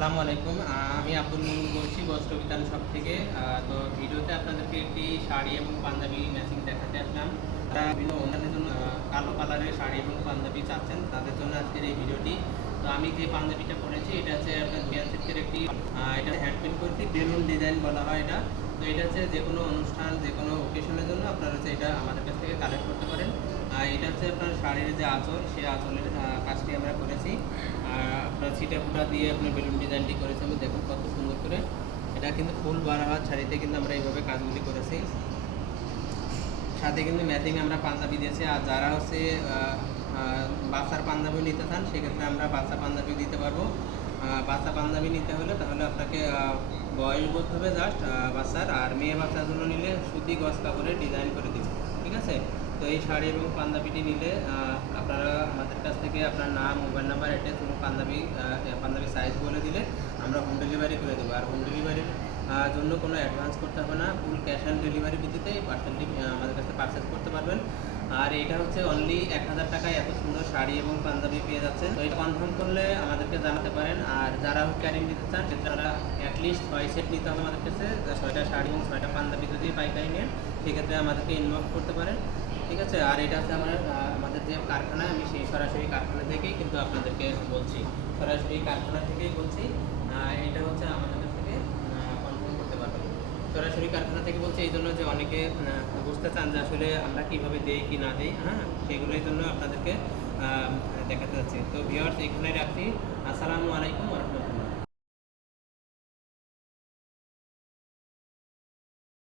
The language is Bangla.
আসসালামু আলাইকুম। আমি আব্দুল মুমিন বলছি বস্ত্র বিতান শপ থেকে। তো ভিডিওতে আপনাদেরকে একটি শাড়ি এবং পাঞ্জাবি ম্যাচিং দেখাতে আসলাম। তারা বিভিন্ন অন্যান্যের জন্য কালো কালারের শাড়ি এবং পাঞ্জাবি চাচ্ছেন, তাদের জন্য আজকের এই ভিডিওটি। তো আমি যে পাঞ্জাবিটা পরেছি এটা হচ্ছে আপনার বিয়ান সিল্কের একটি, এটা হ্যান্ড প্রিন্ট করেছি, বেলুন ডিজাইন বলা হয় এটা। তো এটা হচ্ছে যে কোনো অনুষ্ঠান, যে কোনো ওকেশনের জন্য আপনারা হচ্ছে এটা আমাদের কাছ থেকে কালেক্ট করতে পারেন। এটা হচ্ছে আপনার শাড়ির যে আঁচল, সেই আঁচলের কাজটি আমরা করেছি। আপনার ছিটা ফুটা দিয়ে আপনার বেলুন ডিজাইনটি করেছি আমি, দেখুন কত সুন্দর করে। এটা কিন্তু ফুল বারাহাত শাড়িতে কিন্তু আমরা এইভাবে কাজগুলি করেছি। সাথে কিন্তু ম্যাচিং আমরা পাঞ্জাবি দিয়েছি। আর যারা হচ্ছে বাচ্চার পাঞ্জাবিও নিতে চান, সেক্ষেত্রে আমরা বাচ্চা পাঞ্জাবিও দিতে পারবো। বাচ্চা পাঞ্জাবি নিতে হলে তাহলে আপনাকে বয়স বলতে হবে জাস্ট বাচ্চার। আর মেয়ে বাচ্চার জন্য নিলে সুতি গজ কাপড়ে ডিজাইন করে দিব, ঠিক আছে। তো এই শাড়ি এবং পাঞ্জাবিটি নিলে আপনারা আমাদের কাছ থেকে আপনার নাম, মোবাইল নাম্বার, অ্যাড্রেস এবং পাঞ্জাবি সাইজ বলে দিলে আমরা হোম ডেলিভারি করে দেবো। আর হোম ডেলিভারির জন্য কোনো অ্যাডভান্স করতে হবে না, ফুল ক্যাশ অন ডেলিভারি ভিত্তিতে এই পার্সেলটি আমাদের কাছে পারচেস করতে পারবেন। আর এটা হচ্ছে অনলি 1000 টাকায় এত সুন্দর শাড়ি এবং পাঞ্জাবি পেয়ে যাচ্ছেন। তো এটা কনফার্ম করলে আমাদেরকে জানাতে পারেন। আর যারা ক্যারিং নিতে চান তারা অ্যাটলিস্ট 6 সেট নিতে হবে আমাদের কাছে। 6টা শাড়ি এবং 6টা পাঞ্জাবি যদি পাইকারি নেন, সেক্ষেত্রে আমাদেরকে ইনবক্স করতে পারেন, ঠিক আছে। আর এটা হচ্ছে আমাদের যে কারখানা, আমি সেই সরাসরি কারখানা থেকেই কিন্তু আপনাদেরকে বলছি, সরাসরি কারখানা থেকেই বলছি। এটা হচ্ছে আমাদের কাছ থেকে কনফার্ম করতে পারবেন। সরাসরি কারখানা থেকে বলছি এই জন্য যে অনেকে বুঝতে চান যে আসলে আমরা কীভাবে দেই কি না দেই, হ্যাঁ, সেগুলোর জন্য আপনাদেরকে দেখাতে যাচ্ছি। তো ভিউয়ার্স, এখানে রাখছি। আসসালামু আলাইকুম।